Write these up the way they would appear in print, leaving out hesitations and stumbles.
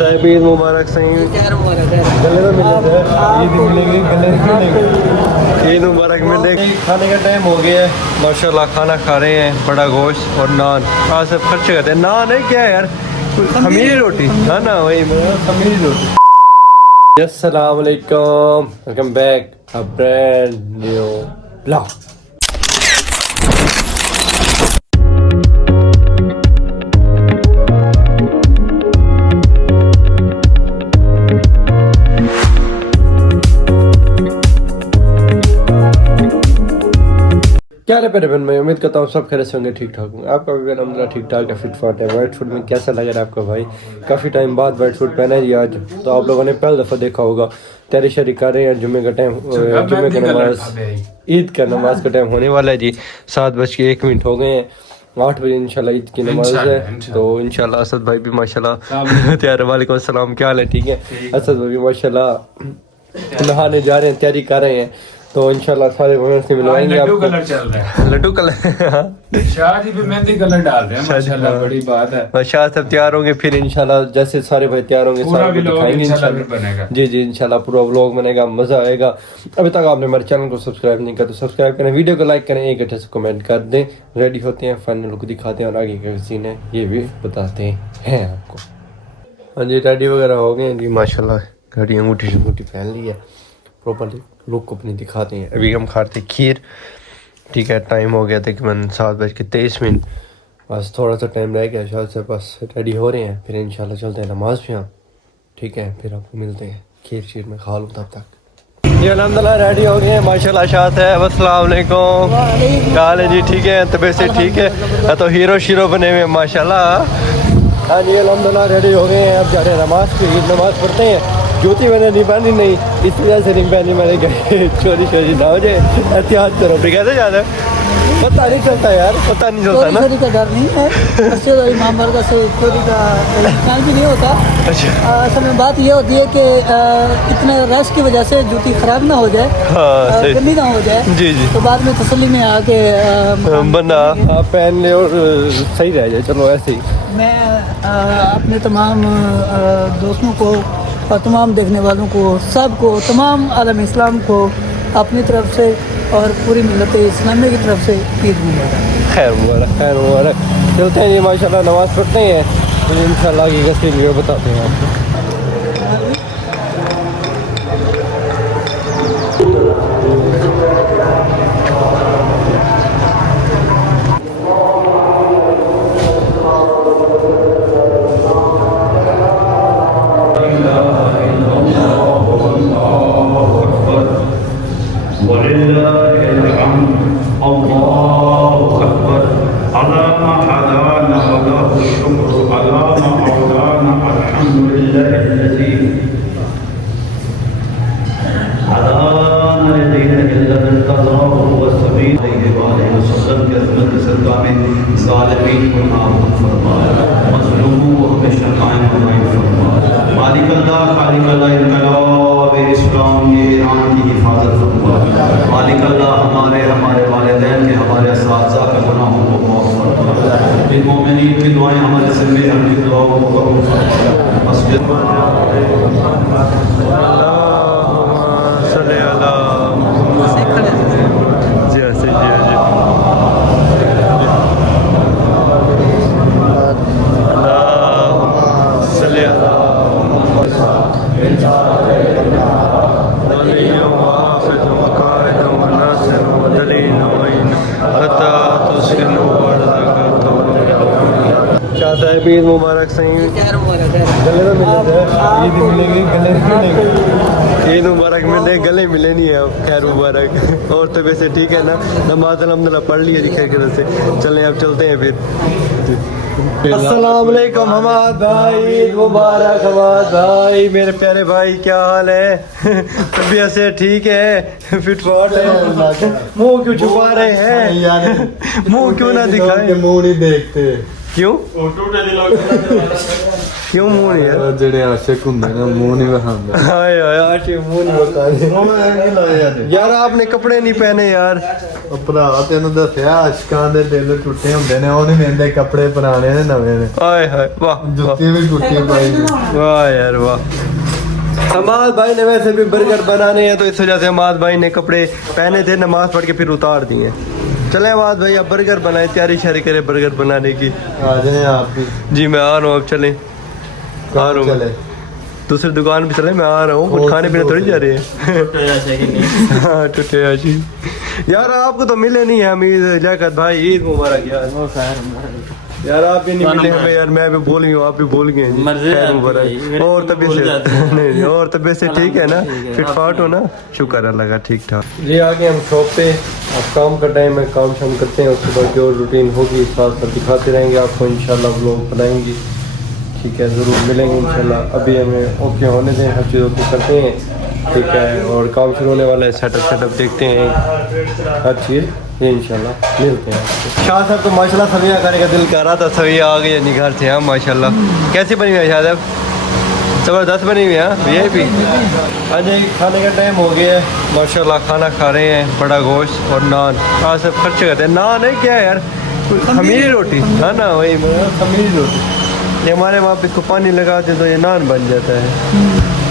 चाहता है ईद मुबारक सही गले में मिले ईद मिलेगी गले में मिलेगी ईद मुबारक मिले। खाने का टाइम हो गया है माशाल्लाह, खाना खा रहे हैं, बड़ा गोश्त और नान। आज सब खर्चे करते हैं, नान है क्या यार, खमीरी रोटी है ना, वही खमीरी रोटी। अस्सलाम वालेकुम, welcome back a brand new blog. क्या है पेरे बहन, मैं उम्मीद करता हूँ सब खैरियत से होंगे, ठीक ठाक होंगे। आपका भी अलहमदुलिल्लाह ठीक ठाक है, फिट फाट है। वाइट सूट में कैसा लग रहा है आपका भाई? काफ़ी टाइम बाद वाइट सूट पहना है जी आज, तो आप लोगों ने पहली दफ़ा देखा होगा। तैयारी शरी कर रहे हैं, जुम्मे का टाइम, जुम्मे का नमाज, ईद का नमाज का टाइम होने वाला है जी। 7:01 हो गए हैं, 8 बजे इंशाल्लाह ईद की नमाज है। तो इंशाल्लाह असद भाई भी माशाल्लाह तैयार। वालेकुम अस्सलाम, क्या हाल है? ठीक है। असद भाई भी माशाल्लाह नहाने जा रहे हैं, तैयारी कर रहे हैं। तो इंशाल्लाह सारे वहीं से मिलवाएंगे आपको। लड्डू कलर चल रहा है, लड्डू कलर शाह जी भी मेहंदी कलर डाल रहे हैं माशाल्लाह, बड़ी बात है। शाह सब तैयार होंगे, फिर इंशाल्लाह जैसे सारे भाई तैयार होंगे सारे को दिखाएंगे इंशाल्लाह। बनेगा जी जी इंशाल्लाह पूरा व्लॉग बनेगा, मजा आएगा। अभी तक आपने हमारे चैनल को सब्सक्राइब नहीं किया तो सब्सक्राइब करें, वीडियो को लाइक करें, एक अच्छे से कमेंट कर दें। रेडी होते हैं, फाइनल को दिखाते हैं और आगे का सीन है ये भी बताते हैं आपको। हाँ जी रेडी वगैरह हो गए हैं जी माशाल्लाह, घड़ी अंगूठी शंगूठी पहन ली है, प्रॉपरली लुक को अपनी दिखाते हैं। अभी हम खाते खीर, ठीक है। टाइम हो गया तकरीबन 7:23, बस थोड़ा सा टाइम रह गया शायद से, बस रेडी हो रहे हैं, फिर इंशाल्लाह चलते हैं नमाज पे हम, ठीक है। फिर आपको मिलते हैं, खीर शीर में खा लूँ तब तक। ये अल्हम्दुलिल्लाह रेडी हो गए हैं माशाल्लाह। शाद है, अस्सलाम वालेकुम, क्या हाल है जी? ठीक है, तबीयत से ठीक है? तो हीरो शीरो बने हुए माशाल्लाह। हाँ जी अल्हम्दुलिल्लाह रेडी हो गए हैं, अब जा रहे हैं नमाज पे, ईद नमाज पढ़ते हैं। जूती मैंने नहीं पहनी, नहीं इस वजह से नहीं पहनी मैंने, कहीं चोरी चोरी ना हो जाए, एहतियात करो। फिर कैसे जाना पता नहीं चलता यार, पता नहीं चलता ना, चोरी का डर नहीं है, उससे इमाम बरगा से चोरी का नुकसान भी नहीं होता। अच्छा असल में बात ये होती है कि इतने रश की वजह से जूती खराब ना हो जाए, गंदी ना हो जाए जी जी, तो बाद में तसल्ली में आके बंदा पहन ले और सही रह जाए। चलो ऐसे ही मैं अपने तमाम दोस्तों को और तमाम देखने वालों को, सबको, तमाम आलम इस्लाम को अपनी तरफ से और पूरी मिल्लत इस्लामी की तरफ से ईद मुबारक, खैर मुबारक, खैर मुबारक। चलते हैं जी माशाल्लाह, नमाज़ पढ़ते हैं, तो इंशाल्लाह की कैसी वीडियो बताते हैं आपको। हमारे वालिदैन के, हमारे असातिज़ा के गुनाहों को माफ़ फरमा, इन मोमिनीन की दुआएं हमारे सिर में, हम की दुआओं को कबूल फरमा। मस्जिद ईद मुबारक सही गले में मिले, ईद मिलेगी गले में मिलेगी, ईद मुबारक मिले, गले मिले नहीं है। खैर मुबारक। और तो वैसे ठीक है ना, नमाज अल्हम्दुलिल्लाह पढ़ लिया जी खैर खैर से। चलें अब चलते हैं फिर। अस्सलाम वालेकुम हमाद भाई, ईद मुबारक हमाद भाई, मेरे प्यारे भाई, क्या हाल है? तबीयत से ठीक है? फिट फाट है? मुंह क्यों छुपा रहे हैं? मुंह क्यों ना दिखाए? मुंह नहीं देखते। क्यों क्यों मुंह नहीं है ਜਿਹੜੇ ਆਸ਼ਿਕ ਹੁੰਦੇ ਨੇ ਮੂੰਹ ਨਹੀਂ ਵਿਖਾਉਂਦੇ हाय यार ये मुंह नहीं बताने यार आपने कपड़े नहीं पहने यार ਉਹ ਭਰਾ ਤੈਨੂੰ ਦੱਸਿਆ ਆਸ਼ਿਕਾਂ ਦੇ ਦਿਲ ਟੁੱਟੇ ਹੁੰਦੇ ਨੇ ਉਹ ਨਹੀਂ ਲੈਂਦੇ ਕੱਪੜੇ ਪੁਰਾਣੇ ਨੇ ਨਵੇਂ ਨੇ हाय हाय वाह वाह ਜੁੱਤੀ ਵੀ ਟੁੱਟੀ ਪਾਈ वाह यार वाह हमाद भाई ने वैसे भी बर्गर बनाने हैं तो इस वजह से हमाद भाई ने कपड़े पहने थे नमाज पढ़ के फिर उतार दिए चले हमाद भाई अब बर्गर बनाए तैयारी शारी करें बर्गर बनाने की ਆ ਜਾए आप भी जी मैं आ रहा हूँ अब चले आ रहा हूँ चले दूसरी दुकान पे चले मैं आ रहा हूँ कुछ खाने पीने थोड़ी जा रहे हैं हाँ टूटे आशी यार आपको तो मिले नहीं है अमीर लियाकत भाई ईद मुबारक यार आप भी नहीं मिले हमें यार मैं भी भूल गया आप भी भूल गए खैर मुबारक और तबीयत से नहीं और तबीयत से ठीक है ना फिट फाट हो ना शुक्र अल्लाह का ठीक ठाक जी आगे हम शॉप पे अब काम का टाइम है काम शाम करते हैं उसके बाद जो रूटीन होगी साथ साथ दिखाते रहेंगे आपको इंशाल्लाह व्लॉग बनाएंगे ठीक है ज़रूर मिलेंगे इंशाल्लाह अभी हमें ओके होने दें हर चीज़ ओके करते हैं ठीक है और काम शुरू होने वाला है सेटअप देखते हैं हर चीज़ ये इंशाल्लाह मिलते हैं शाह साहब तो माशाल्लाह सविया खाने का दिल कर रहा था सविया आ गई नहीं घर से हाँ माशाल्लाह कैसी बनी हुई है शाह साहब ज़बरदस्त बनी हुई है ये भी हाँ जी खाने का टाइम हो गया है माशाल्लाह खाना खा रहे हैं बड़ा गोश्त और नान आज सब खर्च करते हैं नान है क्या है यार खमीरी रोटी है ना वही खमीरी रोटी ये हमारे वहाँ पे इसको पानी लगाते तो ये नान बन जाता है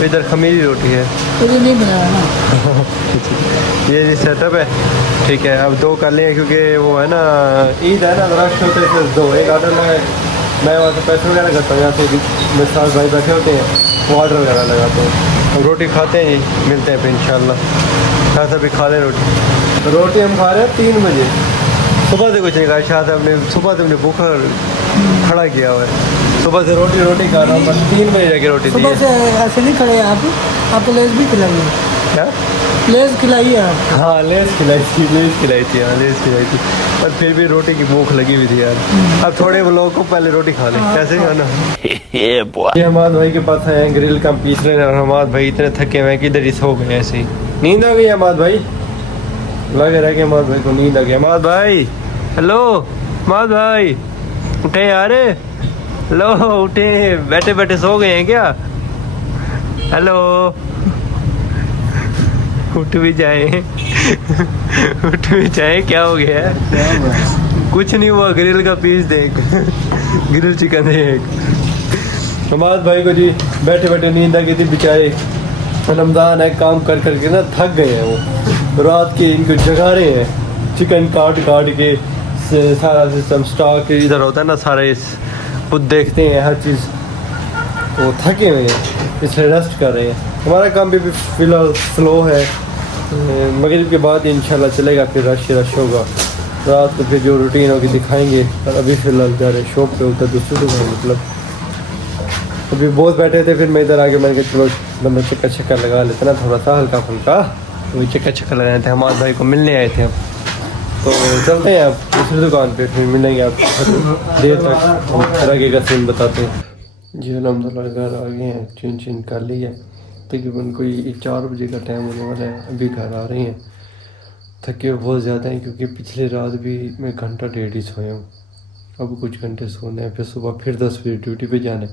इधर खमीरी रोटी है तो ये नहीं बनाया ना ये सेटअप है ठीक है अब दो कर लेंगे क्योंकि वो है ना ईद है ना रश होते हैं फिर दो एक ऑर्डर मैं वहाँ से पैसे वगैरह करता हूँ यहाँ से मेरे साथ भाई बैठे होते हैं वो ऑर्डर वगैरह लगाते हैं हम रोटी खाते हैं जी मिलते हैं फिर इंशाल्लाह शाह साहब भी खा लें रोटी हम खा रहे हैं 3 बजे सुबह से कुछ नहीं खाया शाह साहब ने सुबह से अपने भूखा खड़ा किया हुआ है सुबह से रोटी खा रहा हूँ बस 3 बजे जाके रोटी दी सुबह से ऐसे नहीं खड़े आप लेस भी खिलाइए क्या लेस खिलाइए आप हाँ लेस खिलाई थी हाँ लेस खिलाई थी पर फिर भी रोटी की भूख लगी हुई थी यार अब थोड़े लोगों को पहले रोटी खा लें कैसे खाना ये हमाद भाई के पास आए हैं ग्रिल का पीस रहे हैं और हमाद भाई इतने थके हुए हैं कि इधर ही सो गए ऐसे ही नींद आ गई हमाद भाई लग रहा है कि हमाद भाई को नींद आ गई हमाद भाई हेलो हमाद भाई उठे यार हेलो उठे बैठे बैठे सो गए हैं क्या हेलो उठ भी जाए क्या हो गया है कुछ नहीं हुआ ग्रिल का पीस देख ग्रिल चिकन देख हमारे भाई को जी बैठे बैठे नींद आ गई थी बेचारे रमज़ान है काम कर करके ना थक गए हैं वो रात के इनको जगा रहे हैं चिकन काट के सारा सिस्टम स्टॉक इधर होता है ना सारे खुद देखते हैं हर चीज़ तो थके हुए हैं इसलिए रेस्ट कर रहे हैं हमारा काम भी फ़िलहाल स्लो है मगरिब के बाद इंशाल्लाह चलेगा फिर रश होगा रात को फिर जो रूटीन होगी दिखाएंगे और अभी फ़िलहाल जा रहे शॉप पे होता है दूसरी दुकान मतलब अभी बहुत बैठे थे फिर मैं इधर आके मैंने कहा चलो बंदा चक्कर लगा लेते ना थोड़ा सा हल्का फुल्का वही चक्कर लगाए थे हमारे भाई को मिलने आए थे अब तो चलते हैं आप दूसरी दुकान पे फिर मिलेंगे आप देर तक हम आगे का सीन बताते हैं जी अलहमदिल्ला घर आ गए हैं चिन कर लिया तकरीबन कोई 4 बजे का टाइम होने वाला है अभी घर आ रहे हैं थके बहुत ज़्यादा हैं क्योंकि पिछले रात भी मैं घंटा 1.5 ही सोया हूँ अब कुछ घंटे सोने हैं फिर सुबह फिर 10 बजे ड्यूटी पे जाना है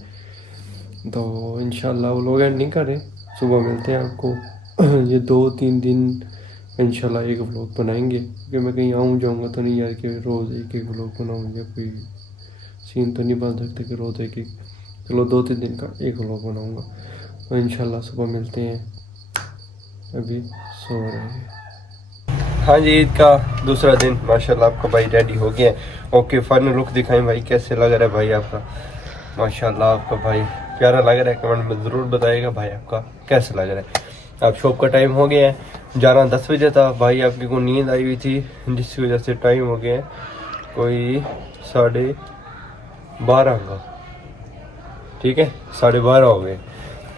तो इंशाल्लाह वो लोग एंड नहीं कर रहे सुबह मिलते हैं आपको ये 2-3 दिन इंशाल्लाह एक व्लॉग बनाएंगे क्योंकि मैं कहीं आऊँ जाऊँगा तो नहीं यार कि रोज़ एक व्लॉग बनाऊँगा कोई सीन तो नहीं बन सकता कि रोज़ एक चलो 2-3 दिन का एक व्लॉग बनाऊँगा तो इंशाल्लाह सुबह मिलते हैं अभी सो रहे हैं हाँ जी ईद का दूसरा दिन माशाल्लाह आपका भाई रेडी हो गया है ओके फाइनल लुक दिखाएं भाई कैसे लग रहा है भाई आपका माशाल्लाह आपका भाई प्यारा लग रहा है कमेंट में ज़रूर बताइएगा भाई आपका कैसा लग रहा है अब शॉप का टाइम हो गया है जाना 10 बजे था भाई आपकी को नींद आई हुई थी जिसकी वजह से टाइम हो गया है कोई 12:30 का ठीक है 12:30 हो गए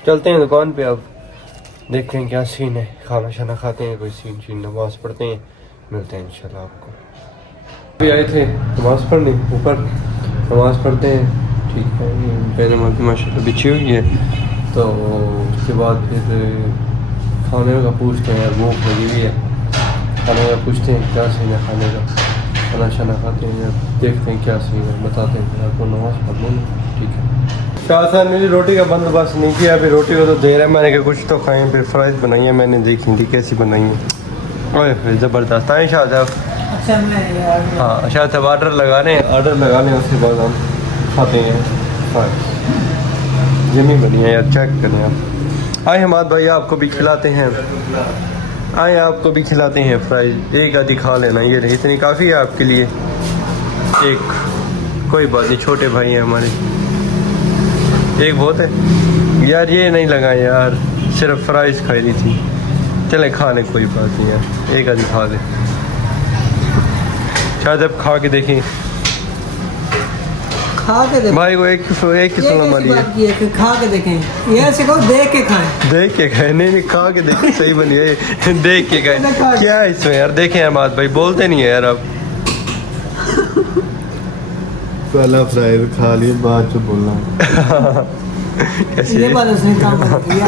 चलते हैं दुकान पे अब देखते हैं क्या सीन है खाना शाना खाते हैं कोई सीन नमाज पढ़ते हैं मिलते हैं इंशाल्लाह आपको अभी आए थे नमाज पढ़ने ऊपर नमाज पढ़ते हैं ठीक है पहले नमाज माशाल्लाह बिछी हुई है तो उसके बाद फिर खाने का पूछते हैं यार भूख लगी हुई है खाने का पूछते हैं क्या सीन है खाने का खाना शाना खाते हैं या देखते हैं क्या सही है, बताते हैं फिर आपको, नमाज पढ़ लेंगे, ठीक है। शाह साहब ने रोटी का बंदोबस्त नहीं किया, अभी रोटी को तो दे रहा है, मैंने कहा कुछ तो खाएँ, फिर फ्राइज बनाई है मैंने, देखी थी कैसी बनाई है, ओए ज़बरदस्त है शाह साहब। अच्छा मैं हाँ शाह साहब ऑर्डर लगा लें, उसके बाद हम खाते हैं फ्राइज। जमी बनी है यार, चेक करें आप। आए हमाद भाई आपको भी खिलाते हैं, आए आपको भी खिलाते हैं फ्राइज, एक आधी खा लेना, ये रही इतनी काफ़ी है आपके लिए, एक कोई बात नहीं, छोटे भाई हैं हमारे, एक बहुत है यार, ये नहीं लगा यार, सिर्फ फ्राइज खाई रही थी, चले खा लें कोई बात नहीं यार, एक आधी खा लें, शायद अब खा के देखें खा के देखें भाई को एक ही सुना मारी है, कि खा के देखें, ये सिखो देख के खाएं, देख के खाए, नहीं खा के देख, सही बनी है, देख के खाए, क्या है इसमें यार, देखें अहमद भाई बोलते नहीं है यार आप। पहला फ्राई खा लिए, बाद में बोलना कैसे ये बात उसने काम किया।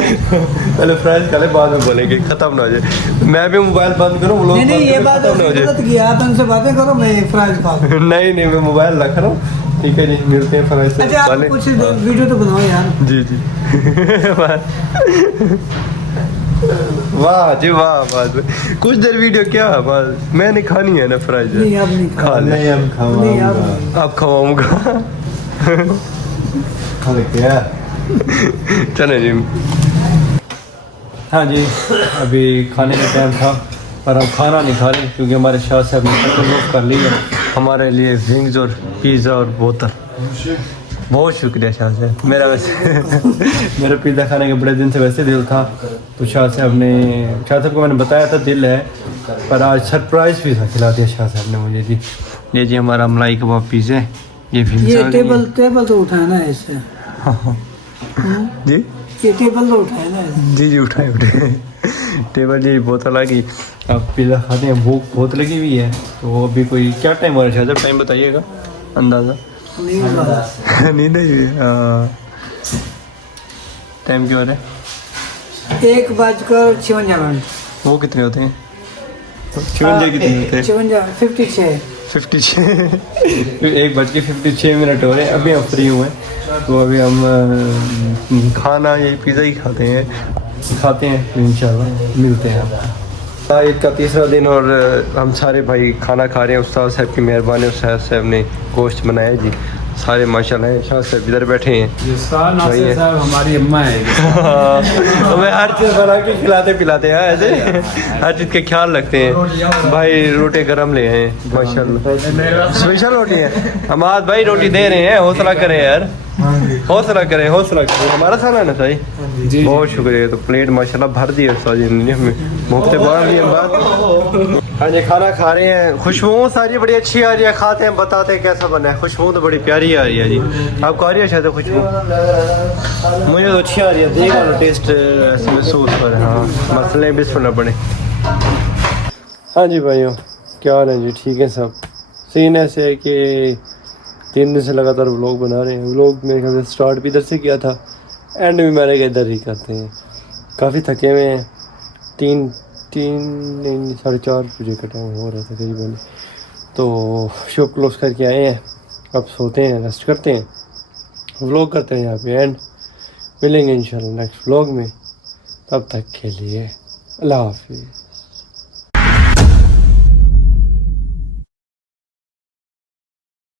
पहले फ्राइज खा ले, बाद में बोलेंगे, खत्म ना हो जाए, मैं भी मोबाइल बंद करूँ, लोग नहीं ये बात खत्म ना हो उसने जाए। गलत किया, आप उनसे बातें करो, मैं फ्राइज खा लूं। नहीं मैं मोबाइल रख रहा हूँ, ठीक है जी, मिलते हैं फ्राइज से अच्छा आप वाले। कुछ वीडियो तो बनाओ यार। जी वाह जी वाह, बात कुछ देर वीडियो क्या बस, मैंने खानी है ना फ्राइज, नहीं आप नहीं खा ले, नहीं हम नहीं आप खाऊंगा, अब खवाऊंगा। खा ले क्या चले जी। हाँ जी, अभी खाने का टाइम था पर हम खाना नहीं खा रहे क्योंकि हमारे शाह साहब ने तकल्लुफ़ कर लिया हमारे लिए विंग्स और पिज़्ज़ा और बोतल। बहुत शुक्रिया शाह साहब, मेरा वैसे मेरा पिज़्ज़ा खाने के बड़े दिन से वैसे दिल था, तो शाह साहब को मैंने बताया था दिल है, पर आज सरप्राइज़ पिज़्ज़ा खिला दिया शाह साहब ने मुझे जी। ये जी हमारा मलाई कबाब पिज़्ज़ा है, ये टेबल तो उठाना है इससे। जी ये टेबल तो उठाए ना इससे। जी उठाए टेबल जी, बोतल आ गई, अब पिज़्ज़ा खाते हैं, भूख बहुत लगी हुई है, तो अभी कोई क्या टाइम हो रहा है शाह साहब, टाइम बताइएगा अंदाज़ा। नहीं होगा। नहीं टाइम क्यों हो रहा है? 1:56 वो कितने होते हैं? 56 कितने होते हैं? 56 56 1:56 हो रहे हैं, अभी हम फ्री हुए हैं, तो अभी हम खाना ये पिज़्ज़ा ही खाते हैं इंशाल्लाह, मिलते हैं। ईद का तीसरा दिन और हम सारे भाई खाना खा रहे हैं, उस्ताद साहब की मेहरबानी, उस्ताद साहब ने गोश्त बनाया जी, सारे माशाल्लाह हैं, शाह साहब इधर बैठे हैं, नासिर साहब हमारी अम्मा है। तो मैं हर चीज़ बना के खिलाते पिलाते हैं, ऐसे हर चीज़ का ख्याल रखते हैं भाई। रोटी गरम ले आए माशाल्लाह, स्पेशल रोटी है, हमाद भाई रोटी दे रहे हैं, हौसला करें यार, हौसला करें हमारा खाना है ना सही जी, बहुत शुक्रिया। तो प्लेट माशाल्लाह भर दी है उस्ताद जी ने हमें, मुफ्त बाद। हाँ जी खाना खा रहे हैं, खुशबू सारी बड़ी अच्छी आ रही है, खाते हैं बताते हैं कैसा बना है, खुशबू तो बड़ी प्यारी आ रही है जी, आपको आ रही है शायद खुशबू? मुझे तो अच्छी आ रही है, देखा ना टेस्ट ऐसे महसूस हो रहा है। हाँ मसले बिस्मिल्लाह पड़े। हाँ जी भाइयों क्या हाल है जी, ठीक है सब। सीन ऐसे है कि 3 दिन से लगातार व्लॉग बना रहे हैं, व्लॉग मेरे ख्याल से स्टार्ट भी इधर से किया था, एंड भी मैंने इधर ही करते हैं। काफ़ी थके हुए हैं, 3:30 बजे का टाइम हो रहा था करीबन, तो शॉप क्लोज करके आए हैं, अब सोते हैं, रेस्ट करते हैं, व्लॉग करते हैं यहाँ पे एंड, मिलेंगे इंशाल्लाह नेक्स्ट व्लॉग में, तब तक के लिए अल्लाह हाफिज़।